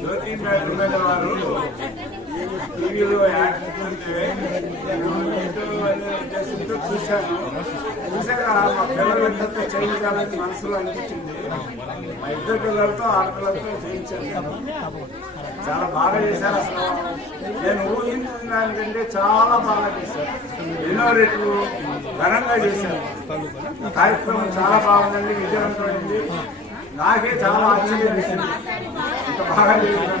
జ్యోతి madam వారు టీవీలో add చేస్తుంటే ఉద్దేశంతో చూశాక మా పిల్లలందరితో చేయించాలని మనసులో అనిపించింది. మా ఇద్దరు పిల్లలతో ఆడపిల్లలతో చేయించాను. చాలా బాగా చేశారు. అసలు నేను ఊహించిన దానికంటే చాలా బాగా చేశారు. ఎన్నో రెట్లు ఘనంగా చేశారు. కార్యక్రమం చాలా బాగుందండి, విజయవంతమైంది. నాకే చాలా ఆశ్చర్యం వేసింది. ఇంత బాగా చేశారు.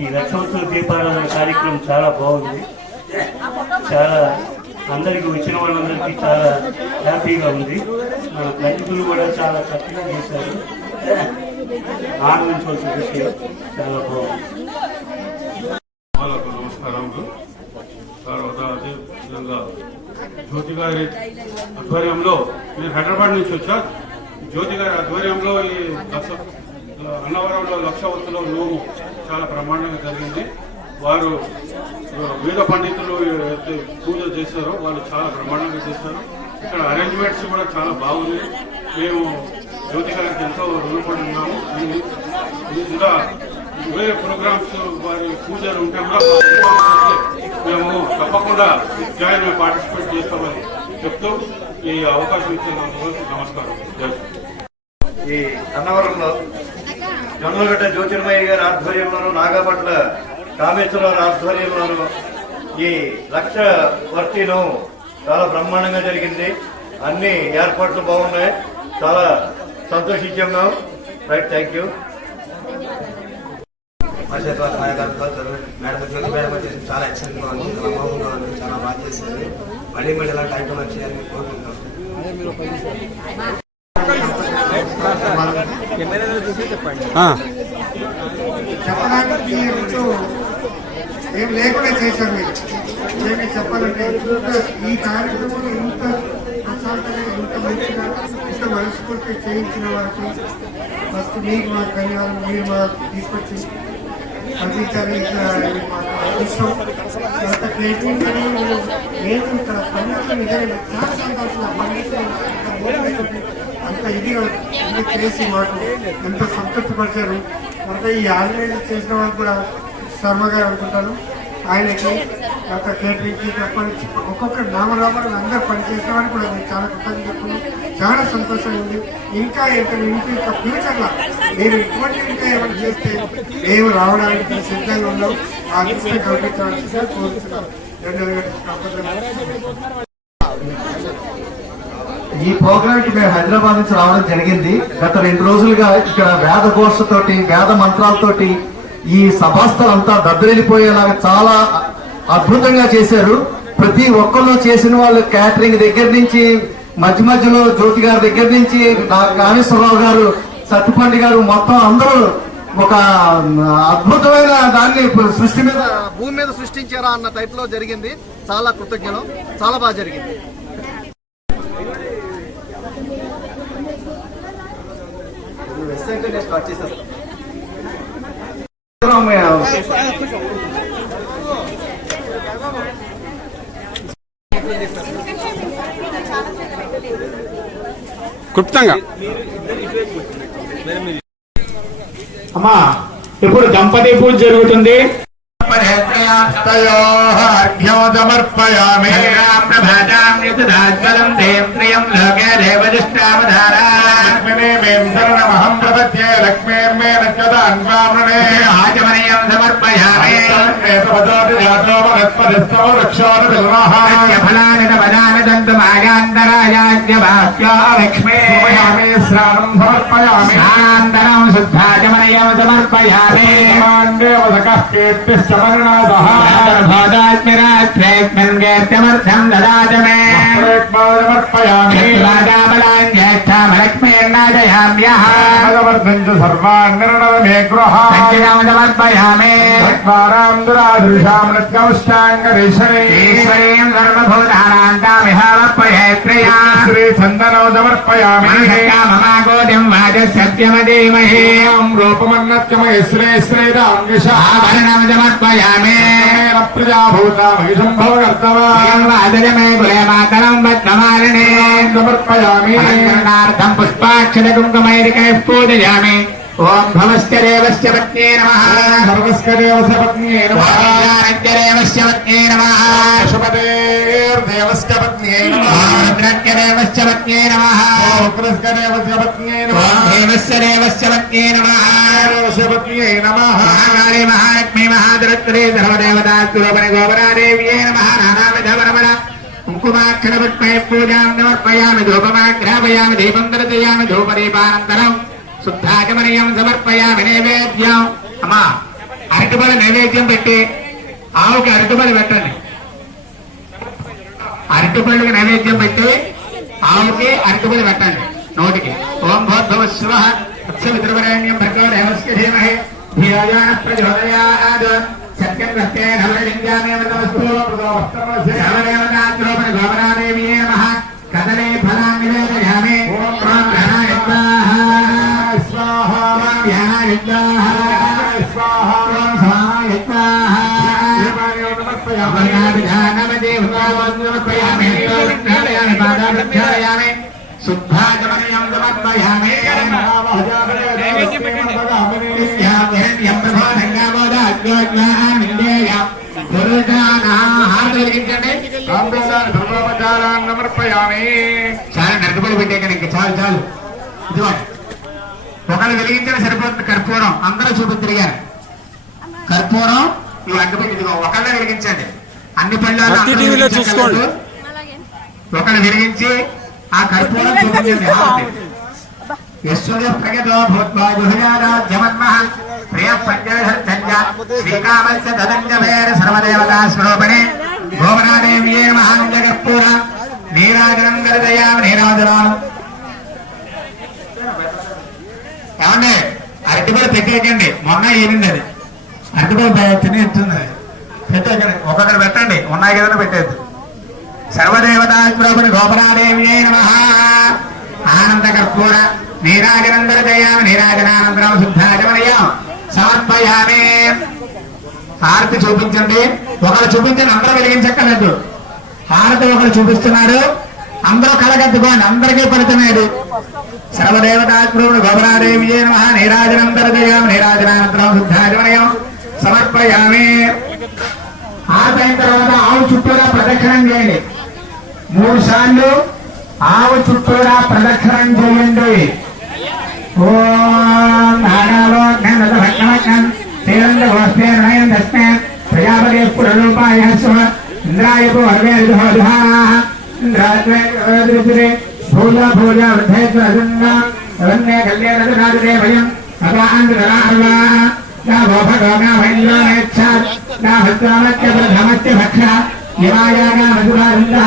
ఈ లక్షోత్సవ దీపారాధన కార్యక్రమం చాలా బాగుంది. చాలా అందరికి వచ్చిన వాళ్ళందరికీ చాలా హ్యాపీగా ఉంది. మన పండితులు కూడా చాలా చక్కగా చేశారు. ఆనందించవలసిన విషయం. చాలా బాగుంది. నమస్కారములు. తర్వాత అదేవిధంగా జ్యోతి గారి ఆధ్వర్యంలో నేను హైదరాబాద్ నుంచి వచ్చా. జ్యోతి గారి ఆధ్వర్యంలో ఈ అన్నవరంలో లక్షవత్తులో నోము చాలా బ్రహ్మాండంగా జరిగింది. వారు వేద పండితులు పూజ చేశారో వాళ్ళు చాలా బ్రహ్మాండంగా చేశారు. ఇక్కడ అరేంజ్మెంట్స్ కూడా చాలా బాగుంది. మేము జ్యోతి గారికి ఎంతో రుణపడి ఉన్నాము. ఇంకా వేరే ప్రోగ్రామ్స్ వారి పూజలు ఉంటే కూడా మేము తప్పకుండా పార్టిసిపేట్ చేస్తామని చెప్తూ ఈ అవకాశం ఇచ్చినందుకు నమస్కారం. ఈ అన్నవరంలో జొన్నలగడ్డ జ్యోతిర్మయ్య గారి ఆధ్వర్యంలోను, నాగపట్ల కామేశ్వరరావు ఆధ్వర్యంలోను ఈ లక్ష వర్తిను చాలా బ్రహ్మాండంగా జరిగింది. అన్ని ఏర్పాట్లు బాగున్నాయి. చాలా సంతోషించాం. Right, thank you. మేడం వచ్చేసి చాలా ఎక్సలెంట్ గా ఉంది, చాలా బాగుంగా ఉంది, చాలా బాగా చేశారు. మళ్ళీ మళ్ళీ ఇలా కార్యక్రమం వచ్చేయాలని కోరుకుంటున్నాం. చెప్పడానికి ఏం లేకుండా చేశారు మీరు. ఏమి చెప్పాలంటే ఈ కార్యక్రమంలో ఇంత ప్రశాంతంగా, ఇంత మంచిగా, ఇంత మనస్ఫూర్తి చేయించిన వారికి ఫస్ట్ మీకు మాకు ధన్యవాదాలు. మీరు మాకు తీసుకొచ్చి పంపించాలి. మాకు ఇష్టం. అంత కేటింగ్ లేదు ఇక్కడ పనులు నిజంగా చాలా సంతోషంగా అంత ఇదిగా చేసి మాకు ఎంతో సంతృప్తిపరిచారు. అంతా ఈ ఆర్గనైజ్ చేసిన వాళ్ళు కూడా శర్మ గారు అనుకుంటాను. ఆయనకి అంత కేటరింగ్కి చెప్పాలి, ఒక్కొక్క నామరామాలు అందరూ పనిచేసిన వాళ్ళు కూడా నేను చాలా కృతజ్ఞతలు. చాలా సంతోషంగా ఉంది. ఇంకా ఇంకా ఫ్యూచర్లో నేను ఇటువంటి ఇంకా ఏమైనా చేస్తే మేము రావడానికి సిద్ధంగా ఉన్నాం. ఆ దృష్టి కల్పించాల్సిందిగా కోరుతున్నాను. ఈ ప్రోగ్రామ్ కి మేము హైదరాబాద్ నుంచి రావడం జరిగింది. గత 2 రోజులుగా ఇక్కడ వేద ఘోషతోటి, వేద మంత్రాలతోటి ఈ సభాస్థలం అంతా దద్దరిల్లిపోయేలాగా చాలా అద్భుతంగా చేశారు. ప్రతి ఒక్కళ్ళు చేసిన వాళ్ళు క్యాటరింగ్ దగ్గర నుంచి, మధ్య మధ్యలో జ్యోతి గారి దగ్గర నుంచి, కామేశ్వరరావు గారు, సత్యపండి గారు, మొత్తం అందరూ ఒక అద్భుతమైన దాన్ని సృష్టి మీద, భూమి మీద సృష్టించారా అన్న టైప్ లో జరిగింది. చాలా కృతజ్ఞతలు. చాలా బాగా జరిగింది. స్టార్ట్ చేసేస్తాం. క్లుప్తంగా అమ్మా, ఇప్పుడు దంపతి పూజ జరుగుతుంది. సమర్పయామి శరణమహం ప్రపద్యే లక్ష్మీర్మే నక్షదాన్వామృణే ఆచమనీయం సమర్పయామి ఫలాని వదాన దంతు మాగాంతరాయాజ్ఞవాక్యో లక్ష్మీ స్నానం సమర్పయామి స్నానాంతరం శుద్ధాచమనీయం సమర్పయామి భోదాత్మిరాత్రేస్మిన్ కీర్తిమర్థం దదాత మే సమర్పయామి జ్యేష్ఠామలక్ష్మీర్నాదయామ్యః పంచరామవర్ధంచ సర్వాంగరణమే గృహాం పంచరామ సమర్పయామి చత్వారాం దురాదృశాం నృత్యముష్టాంగరీశ్వరే ఈశ్వరీం సర్వభూతానాంతామిహావప్పయేత్రయా శ్రీ చందనో సమర్పయామి మమాగోదిం వాజసత్యమధీమహి ఓం రూపమన్నత్యమయ శ్రీ శ్రీరాంగిషాభరణం సమర్పయామి ప్రజాభూతామహిషంభవకర్తవాదమే కులే మాతరం వద్దమాలినే సమర్పయామి అలంకరణార్థం పుష్పాక్షర కుంకుమైరికై పూజయామి ఓం భవస్య దేవస్య పత్న్యే నమః భవస్య దేవస్య పత్న్యే నమః రాజ్యదేవస్య పత్న్యే నమః శుభదేవస్య పత్న్యే నమః రుద్రదేవస్య పత్న్యే నమః ఉగ్రస్య దేవస్య పత్న్యే నమః దేవస్య దేవస్య పత్న్యే నమః దేవస్య పత్న్యే నమః మహాకాళీ మహాలక్ష్మీ మహాదురత్రే సర్వదేవతాస్వరూపిణి గోపరాదేవ్యే నమః నానావిధవరమణ కుంకుమాక్షరపుష్పై పూజాం సమర్పయామి ధూపమాగ్రాపయామి దీపం దర్శయామి ధూపదీపానంతరం శుద్ధాచమనీయం సమర్పయామి నైవేద్యం. అమ్మా అరటిపళ్ళ నైవేద్యం పెట్టి ఆవుకి అరటిపళ్ళు పెట్టండి. అరటిపళ్ళకి నైవేద్యం పెట్టి ఆవుకి అరటిపళ్ళు పెట్టండి నోటికి. ఓం భోద్భవ శివ అక్షమిత్రవరేణ్యం భర్గో దేవస్య ధీమహి ధియోయాన ప్రచోదయాత్ సత్యం రస్తే నవలింగామేవస్తు సర్వదేవతాద్రోపణ గోపరాదేవ్యే నమః కదలే ఫలాం నివేదయామి. ఓం ప్రాణాయ స్వాహా ధ్యానాయ స్వాహా స్వాహాయ స్వాహా సమర్పయామి శుద్ధాచమనీయం సమర్పయామి చాలా నరకబడి పెట్టే కనుక చాలు చాలు. ఇదిగో ఒకళ్ళు వెలిగించిన సరిపోతుంది కర్పూరం. అందరూ చూపిస్తారు కర్పూరం ఇవి అడ్డుపెట్టి ఇదిగో ఒకళ్ళే వెలిగించండి. అన్ని పళ్ళు చూసుకోండి. ఒకళ్ళు వెలిగించి ఆ కర్పూరం చూపించండి. యశ్వరో భూత్వా జుహయారాజ్యమన్మః ప్రియ పంచధర్జంజ శ్రీకామస్య తదంజవేర సర్వదేవతా స్వరూపిణే గోపరాదేవ్యే నమః జగత్పూర నీరాజనం గరదయామి నీరాజనం. ఏమండి అరటిపళ్ళు పెట్టేయకండి. మొన్న ఏమింది అది అరటిపళ్ళు తిని ఎత్తుంది పెట్టేయకండి. ఒక్కొక్కరు పెట్టండి. ఉన్నాయి కదా పెట్టేది. సర్వదేవతా స్వరూపిణి గోపరాదేవ్యే నమః ఆనంద కర్పూర నీరాజనందర దయామి నీరాజనానందరం శుద్ధాచమనీయం సమర్పయామి. హారతి చూపించండి. ఒకరు చూపించండి. అందరూ వెలిగించక్కర్లేదు. హారతి ఒకరు చూపిస్తున్నారు. అందరూ కలగద్దుకోండి. అందరికీ ఫలితమేది. సర్వదేవతాత్మూడు గోపరాదేవ్యే నమః నీరాజనందర దయామి నీరాజనానందరం శుద్ధాచమనీయం సమర్పయామి. అయిన తర్వాత ఆవు చుట్టూరా ప్రదక్షిణం చేయండి. 3 సార్లు ఆవు చుట్టూరా ప్రదక్షిణం చేయండి. ఓం నాగాలోఘ్నం భగ్నమగ్నం శ్రీరంగోష్ఠేర్ణయం దస్మే ప్రజాపతి పురరూపాయ స్వ ఇంద్రాయకు అర్వేదుహానాః ఇంద్రాద్వైద్రే భూజ భూజ వృద్ధేశ్వరంగా రవన్నే కళ్యాణరాజదే భయం అగాంధ్రరార్వా నా గోభగోగా భైంద్రోనేచ్ఛాత్ నా భద్రామత్య ప్రథమత్య భక్ష హిమాయాగా మధురారింద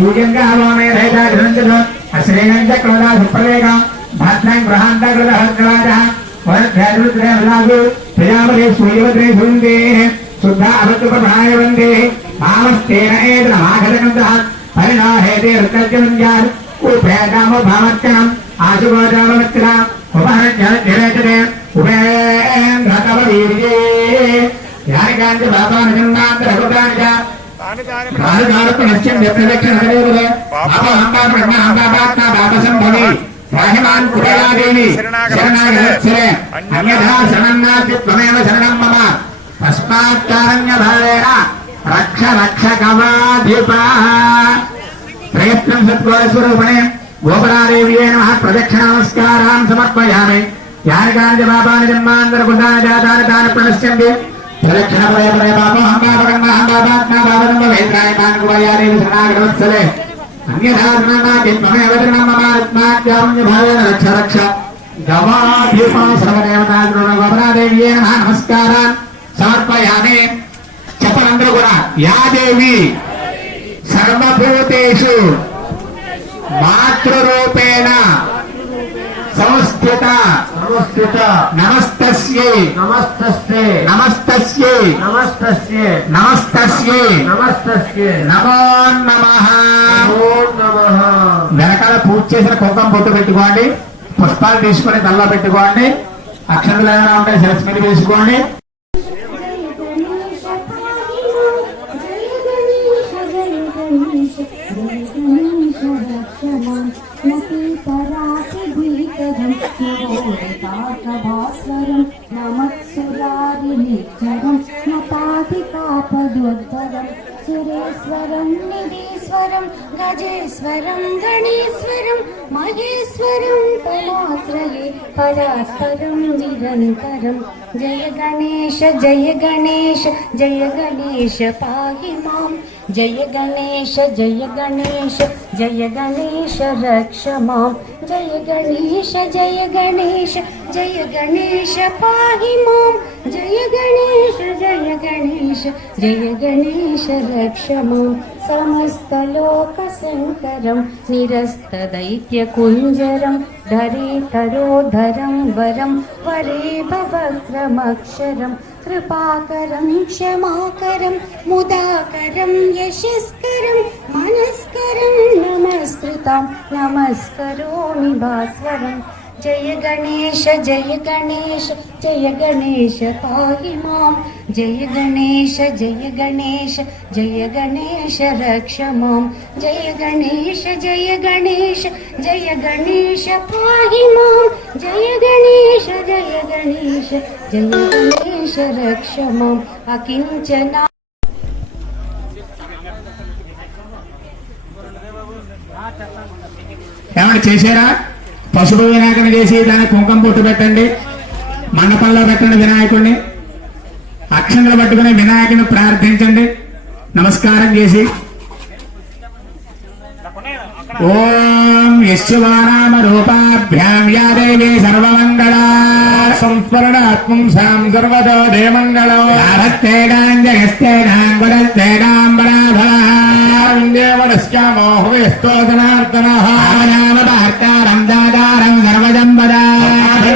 యూజంగా హలోమే ధైతా ధనంజలో అశ్రేణంచ క్రోధా సుప్రవేగం భాత్రాం గ్రహాంతకృతహద్రాజः వరద్భ్యాదుద్రే వలాగు ప్రజాపతి సూర్యవద్రే సూందే శుద్ధ అభద్రప్రభాయ వందే భామస్తేన ఏదన మాఘటకంతః పరిణాహేతే రుద్రజ్యమంజార్ ఉపేదామో భామర్చనం ఆశుభోజామమిత్ర ఉపహరణ్యరేచతే ఉపేంద్రతవీర్యే యానికాంచ బాబానుజన్మాంతరహృతానిచ రాజధారకు నిత్యం ప్రదక్షిణ హరేవలే బాబా బ్రహ్మ అంబాబాత్నా బాబసంభవి రాహిమాన్ కుబేరాదేవి శరణాగతరే అన్యథా శరణాస్తి త్వమేవ శరణం మమ తస్మాత్కారణ్య భావేన రక్ష రక్ష కవాధిప. ప్రయత్నం సత్వస్వరూపిణే గోపరాదేవ్యే నమః ప్రదక్షిణ నమస్కారాన్ సమర్పయామి. యానికాని బాబాని జన్మాంతర కృతాని జాతాని తాని ప్రణశ్యంతి ప్రదక్షిణ ప్రయ పాపం అంబాపకర్మ అంబాబాత్మా బాబదంబ వేత్రాయ తాని కుబయాదేవి శరణాగతవత్సలే అన్యథా శరణాస్తి త్వమేవ శరణం మమ తస్మాత్కారణ్య భావేన రక్ష రక్ష గవాధిప. సర్వదేవతాగ్రో గోపరాదేవ్యే నమః నమస్కారాన్ సమర్పయామి. చెప్పనందరూ కూడా యాదేవి సర్వభూతేషు మాతృరూపేణ సంస్థిత నమస్కృత నమస్తస్యై నమస్తస్తే నమస్తస్యై నమస్తస్యే నమస్తస్యై నమస్తస్యే నమో నమః. ఓం నమః. వెనకాల పూజ చేసిన కుంకుమ బొట్టు పెట్టుకోండి, పుష్పాలు తీసుకొని తల్ల పెట్టుకోండి, అక్షరాలు ఏమైనా ఉంటే శిరస్సు మీద వేసుకోండి. సురేశ్వరం నిధీశ్వరం గజేశ్వరం గణేశ్వరం మహేశ్వరం తమాశ్రయే పరాస్పరం నిరంతరం. జయ గణేశ జయ గణేశ జయ గణేశ పాహి మాం. జయ గణేశ జయ గణేశ జయ గణేశ రక్ష మాం. జయ గణేశ జయ గణేశ జయ గణేశ పాహి మాం. జయ గణేశ జయ గణేశ జయ గణేశ రక్ష మాం. సమస్తలోక శంకరం నిరస్తదైత్య కుంజరం ధరేతరోధరం వరం వరే భవక్రమక్షరం కృపాకరం క్షమాకరం ముదాకరం యశస్కరం మనస్కరం నమస్కృతం నమస్కరోమి భాస్వరం. జయ గణేశ జయ గణేశ జయ గణేశ పాహి మాం. జయ గణేశ జయ గణేశ జయ గణేశ రక్ష మాం. జయ గణేశ జయ గణేశ జయ గణేశ పాహి మాం. జయ గణేశ జయ గణేశ జయ గణేశ రక్ష మాం. అకించన ఏమైనా చేశారా? పసుపు వినాయకుని చేసి దాన్ని కుంకుమ పొట్టు పెట్టండి, మండపంలో పెట్టండి వినాయకుడిని, అక్షంతలు పట్టుకుని వినాయకుని ప్రార్థించండి నమస్కారం చేసి. ఓం యశ్వానామ రూపాభ్యాం యా దేవీ సర్వమంగళా సంస్మరణాత్మం సాం సర్వదో దేమంగళో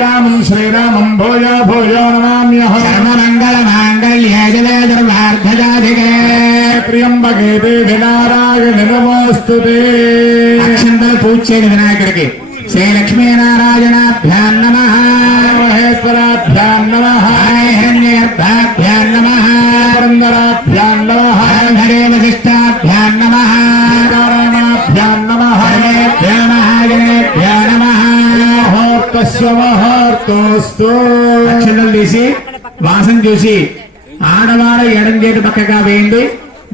రామం శ్రీరామం భూయో భూయో నమామ్యహం. సర్వమంగళ మాంగళ్యే శివే సర్వార్థసాధికే త్ర్యంబకే దేవి నారాయణి నమోస్తుతే. అక్షంతలు పూజ చేయండి వినాయకుడికి. శ్రీ లక్ష్మీనారాయణాభ్యాం నమః, మహేశ్వరాభ్యాం నమః, హిరణ్యగర్భాభ్యాం నమః, పురందరాభ్యాం నమః, హరే వశిష్టాభ్యాం నమః, సీతారామాభ్యాం నమః, హరేభ్యో మహాగణేభ్యో నమః. ముహూర్తస్య ముహూర్తోస్తు. అక్షంతలు తీసి వాసన చూసి ఆడవారు ఎడం చేతి పక్కగా వేయండి,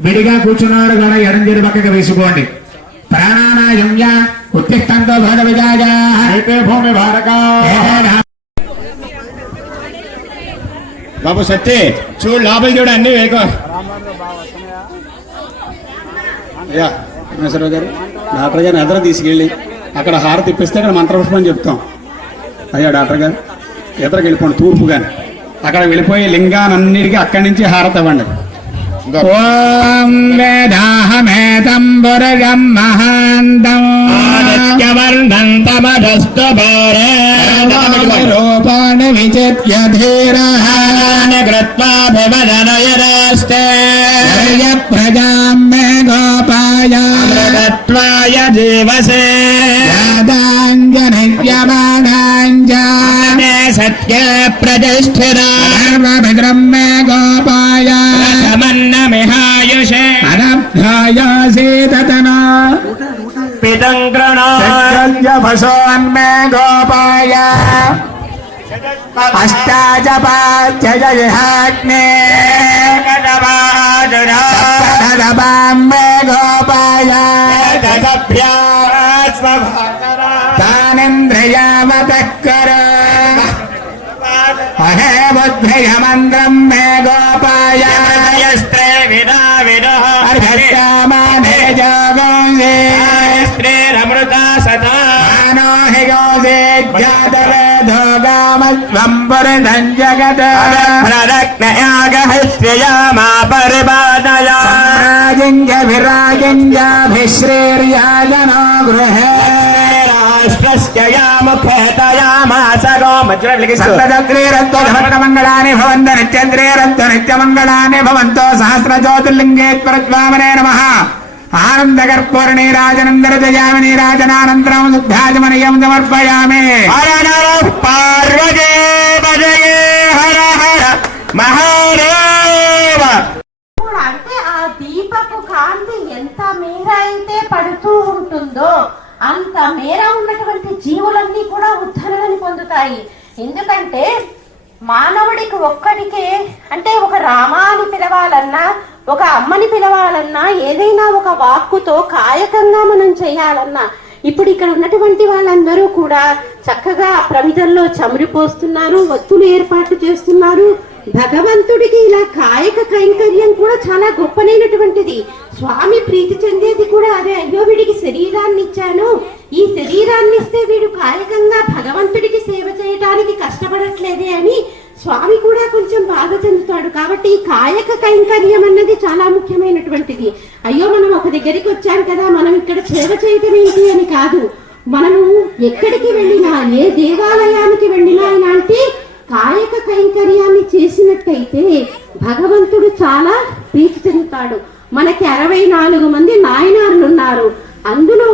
విడిగా కూర్చున్నవారు కూడా ఎడం చేతి పక్కగా వేసుకోండి. ప్రాణానాయమ్య ఉత్తిష్టంతో భగవిజాయ భూమి భారక. బాబు సత్తి చూడు లోపల చూడు అన్ని వేకో. అయ్యా రామేశ్వరరావు గారు, డాక్టర్ గారిని ఎదురు తీసుకెళ్ళి అక్కడ హారతి ఇప్పిస్తే అక్కడ మంత్రపుష్పం చెప్తాం. అయ్యా డాక్టర్ గారు ఎదురుకి వెళ్ళిపోండి, తూర్పు కానీ అక్కడ వెళ్ళిపోయి లింగానన్నిటికీ అక్కడి నుంచి హారతి ఇవ్వండి. ఓం వేదాహమేతం పురుషం మహాంతం ఆదిత్యవర్ణంతమధస్తు రూపాణి విచిత్య ధీరః కృత్వా భవదనయరాస్తే ప్రజాం మే గోపాయ త్వాయ జీవసే యాదాంజనిత్యమానాంజ సత్య ప్రతిష్ఠితా మే గోపాయ సమన్నమిహాయుషే అనభ్యాయాసేతనా పితంగ్రణాభసోన్మే గోపాయ అష్టాజపాధ్యజహాగ్నే మే గోపాయ తానింద్రియావతఃకర అహే బుద్ధియమంత్రం మే గోపాయ శ్రీరమృతా సతానో హి గోసేజ్జాతవేధోగామస్వం పురుషం జగత్ ప్రదక్షయాగహిశ్రియమా పరిపాదయా రాజింజ విరాజింజాభిశ్రీర్యాజనో గృహే రాష్ట్ర మంగళాని భవంతు నిత్యంద్రేరత్తు నిత్యమంగళాని భవంతో సహస్ర జ్యోతిర్లింగేశ్వర స్వామినే నమః. ఆనందకర్పూర నీరాజనందర జయామి నీరాజనానంతరం శుద్ధాజమనీయం సమర్పయామి. పార్వతీ పదయే హర హర మహాదేవ. అంటే ఆ దీపపు కాంతి ఎంత మేర అయితే పడుతూ ఉంటుందో అంత మేర ఉన్నటువంటి జీవులన్నీ కూడా ఉద్ధరణని పొందుతాయి. ఎందుకంటే మానవుడికి ఒక్కడికే అంటే ఒక రామాని పిలవాలన్నా ఒక అమ్మని పిలవాలన్నా ఏదైనా ఒక వాక్కుతో కాయకంగా మనం చేయాలన్నా ఇప్పుడు ఇక్కడ ఉన్నటువంటి వాళ్ళందరూ కూడా చక్కగా ప్రమిదల్లో చమురు పోస్తున్నారు, వత్తులు ఏర్పాటు చేస్తున్నారు. భగవంతుడికి ఇలా కాయక కైంకర్యం కూడా చాలా గొప్పనైనటువంటిది. స్వామి ప్రీతి చెందేది కూడా అదే. అయ్యో వీడికి శరీరాన్ని ఇచ్చాను, ఈ శరీరాన్ని ఇస్తే వీడు కాయకంగా భగవంతుడికి సేవ చేయడానికి కష్టపడట్లేదే అని స్వామి కూడా కొంచెం బాధ చెందుతాడు. కాబట్టి ఈ కాయక కైంకర్యం అన్నది చాలా ముఖ్యమైనటువంటిది. అయ్యో మనం ఒక దగ్గరికి వచ్చాం కదా, మనం ఇక్కడ సేవ చేయటం ఏంటి అని కాదు. మనము ఎక్కడికి వెళ్ళినా ఏ దేవాలయానికి వెళ్ళినా ఇలాంటి కాయక కైంకర్యాన్ని చేసినట్టయితే భగవంతుడు చాలా ప్రీతి చెందుతాడు. మనకి 64 మంది నాయనార్లు ఉన్నారు. అందులో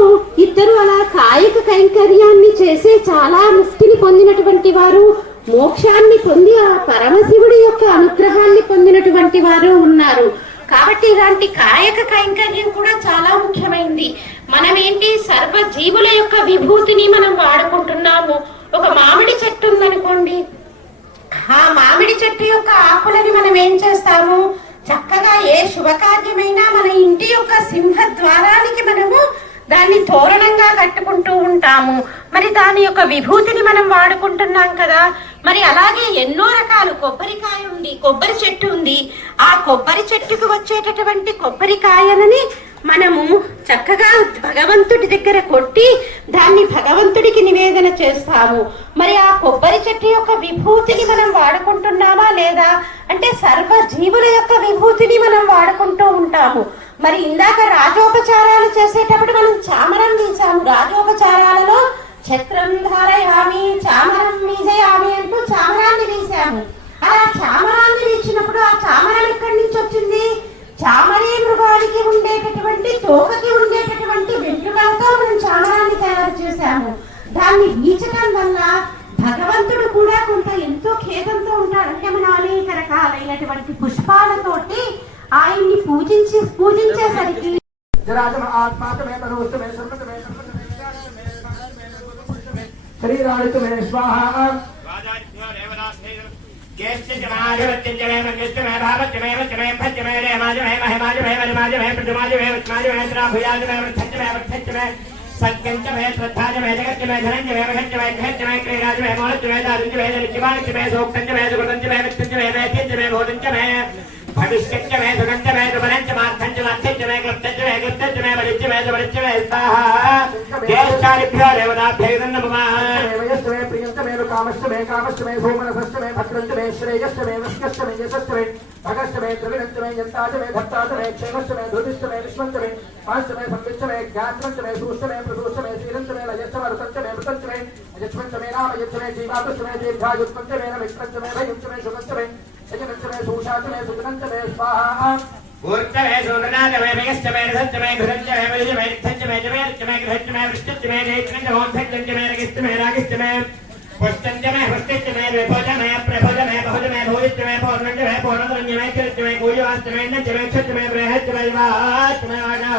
2 అలా కాయక కైంకర్యాన్ని చేసి చాలా ముక్తిని పొందినటువంటి వారు, మోక్షాన్ని పొంది ఆ పరమశివుడి యొక్క అనుగ్రహాన్ని పొందినటువంటి వారు ఉన్నారు. కాబట్టి ఇలాంటి కాయక కైంకర్యం కూడా చాలా ముఖ్యమైనది. మనం ఏంటి సర్వ జీవుల యొక్క విభూతిని మనం వాడుకుంటున్నాము. ఒక మామిడి చెట్టు ఉందనుకోండి, ఆ మామిడి చెట్టు యొక్క ఆకులని మనం ఏం చేస్తాము, చక్కగా ఏ శుభకార్యమైనా మన ఇంటి యొక్క సింహద్వారానికి మనము దాన్ని తోరణంగా కట్టుకుంటూ ఉంటాము. మరి దాని యొక్క విభూతిని మనం వాడుకుంటున్నాం కదా. మరి అలాగే ఎన్నో రకాలు కొబ్బరికాయ ఉంది, కొబ్బరి చెట్టు ఉంది. ఆ కొబ్బరి చెట్టుకు వచ్చేటటువంటి కొబ్బరికాయలని మనము చక్కగా భగవంతుడి దగ్గర కొట్టి దాన్ని భగవంతుడికి నివేదన చేస్తాము. మరి ఆ కొబ్బరి చెట్టు యొక్క విభూతిని మనం వాడుకుంటున్నామా లేదా అంటే సర్వ జీవుల యొక్క విభూతిని మనం వాడుకుంటూ ఉంటాము. మరి ఇందాక రాజోపచారాలు చేసేటప్పుడు మనం చామరం తీసాము. రాజోపచారాలలో ఛత్రం ధారయామి చామరం మీజయామి అంటూ చామరాన్ని తీసాము. అలా చామరాన్ని తీసినప్పుడు ఆ చామరం ఎక్కడి నుంచి వచ్చింది? చామరే మృగానికి ఉండేటటువంటి తోకకి ఉండేటటువంటి వెంట్రుకలతో మనం చామరాన్ని తయారు చేశాము. దాన్ని వీచటం వల్ల భగవంతుడు కూడా కొంత ఎంతో ఖేదంతో ఉంటాడు. అంటే మనం అనేక రకాలైనటువంటి పుష్పాలతోటి ఆయన్ని పూజించేసరికి శరీరానికి స్వాహ सत्यंचमय श्रद्धाचमय जगच्चमय धनंचमय महच्चमय घच्चमय क्रीडाचमय मोहच्चमय दारुंचमय नित्यमानच्चमय सोक्तंचमय सुकृतंचमय वित्तंचमय मैथ्यंचमय भोजंचमय भविष्यंचमय सुगंचमय सुबलंचमार्थंचमार्थंचमय क्लप्तंचमय क्लप्तंचमय बलिच्चमय सुबलिच्चमय स्वाहा ज्येष्ठादिभ्यो देवताभ्यो नमः वयस्चमय प्रियंचमय कामश्चमय कामश्चमय सोमनसश्चमय भद्रंचमय श्रेयश्चमय वस्कश्चमय यशश्चमय भगश्चमय द्रविणंचमय यन्ताचमय भक्ताचमय क्षेमश्चमय धुतिश्चमय विश्वंचमय पांचमय संविच्चमय ज्ञात्रंचमय सूष्चमय प्रदोषमय श्रीरंचमय लयश्चमय रतंचमय मृतंचमय अजच्छमय नामयच्छमय जीवातुश्चमय दीर्घायुष्मंचमय नमित्रंचमय भयंचमय सुगंचमय यजनंचमय सूषाचमय सुगंचमय स्वाहा ऊर्चमय सूर्यनाथमय मेघश्चमय रथश्चमय घृतंचमय बलिचमय नित्यंचमय जमयच्चमय घृतंचमय वृष्टिश्चमय जयत्रंचमय होमधंचमय रगिश्चमय रागिश्चमय पुष्टंचमय पुष्टिश्चमय विभोजमय प्रभोजमय बहुजमय भोजिश्चमय पौर्णंचमय पौर्णंचमय कृतंचमय गोजवाश्चमय नंचमय क्षत्रमय बृहच्चमय वाच्चमय वाजः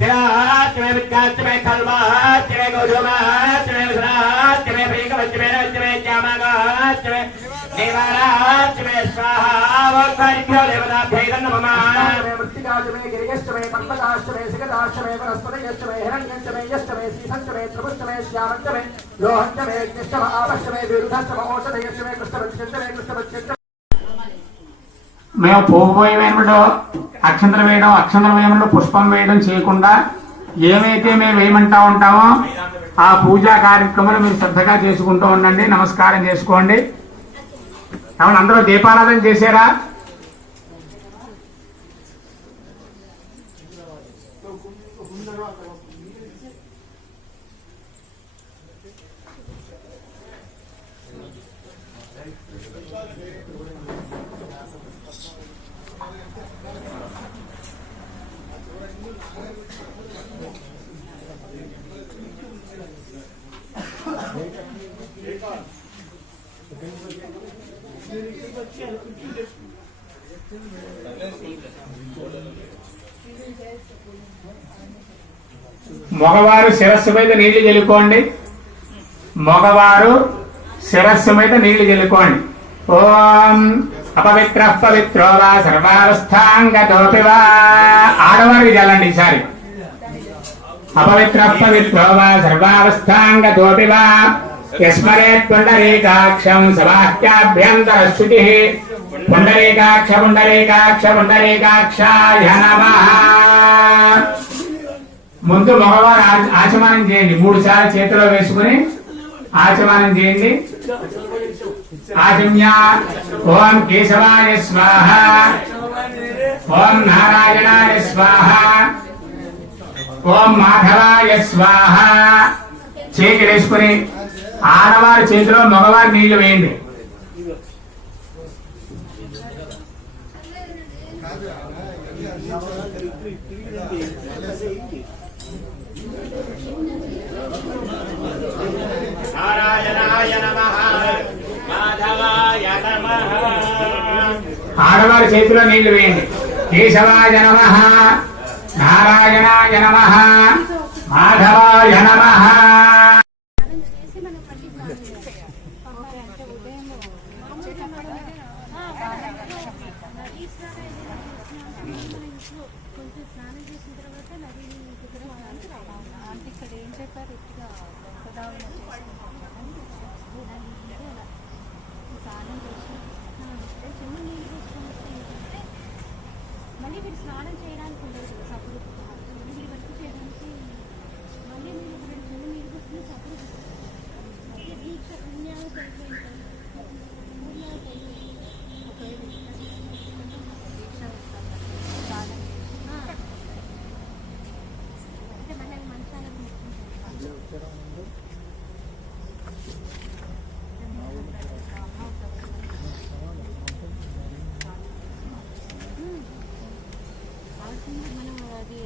तेराच्चमय विद्याच्चमय खल्वाच्चमय गोधूमाच्चमय विसराच्चमय प्रियकवच्चमय रच्चमय श्यामागाच्चमय देवाराच्चमय स्वाहा वक्ताभ्यो देवताभ्यो नमः मृत्तिकाश्चमय गिरियश्चमय पर्वताश्चमय सिगताश्चमय वनस्पतयश्चमय हिरण्यश्चमय यश्चमय सीसश्चमय त्रिपुश्चमय श्यामश्चमय लोहश्चमय यज्ञश्चमय आपश्चमय विरुधश्चमय औषधयश्चमय कृष्णवच्चमय कृष्णवच्चमय మేము పువ్వు వేయడంలో అక్షంతరం వేయడం అక్షంతరం వేయడంలో పుష్పం వేయడం చేయకుండా ఏమైతే మేము వేయమంటా ఉంటామో ఆ పూజా కార్యక్రమాలు మీరు శ్రద్ధగా చేసుకుంటూ ఉండండి. నమస్కారం చేసుకోండి. అవును, అందరూ దీపారాధన చేశారా? మగవారు శిరస్సు మీద నీళ్లు జల్లుకోండి. మగవారు శిరస్సు మీద నీళ్లు జల్లుకోండి. ఓం అపవిత్ర పవిత్రో వా సర్వావస్థాంగతోపి వా. ఆడవారికి చల్లండి ఈసారి. అపవిత్ర పవిత్రో వా సర్వావస్థాంగతోపి వా యస్మరేత్ పుండరీకాక్షం సవాక్యాభ్యంతర శృతి. పుండరీకాక్ష పుండరీకాక్ష పుండరీకాక్షాయ నమః. ముందు మగవారు ఆచమనం చేయండి. 3 సార్లు చేతిలో వేసుకుని ఆచమనం చేయండి. ఆచమ్య ఓం కేశవాయ స్వాహ, ఓం నారాయణాయ స్వాహ, ఓం మాధవాయ స్వాహ. చేతి వేసుకుని ఆడవారి చేతిలో మగవారి నీళ్లు వేయండి. ఆడవారి చేతిలో నీళ్లు వేయండి. కేశవాయ నమః, నారాయణాయ నమః, మాధవాయ నమః. మళ్ళీ మీరు స్నానం చేయడానికి ఉండదు సప్పుడు మీరు వర్క్ చేయడానికి మళ్ళీ మీరు చెల్లి నీళ్ళు పోసుకుని సప్పుడు దీక్ష పుణ్యాలు సరిపోయింది పుణ్యాలు సరిపోయింది ఒకవేళ దీక్ష స్నానం అంటే మళ్ళీ మంచాలను మనం అది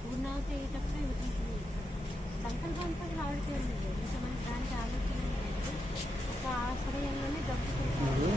పూర్ణాహుతి అయ్యేటప్పుడు సంకల్పంతో ఆడుతుంది. ఇంకా మనకి దానికి ఆలోచన లేదు. ఒక ఆశ్రయంలోనే దొరుకుతుంది.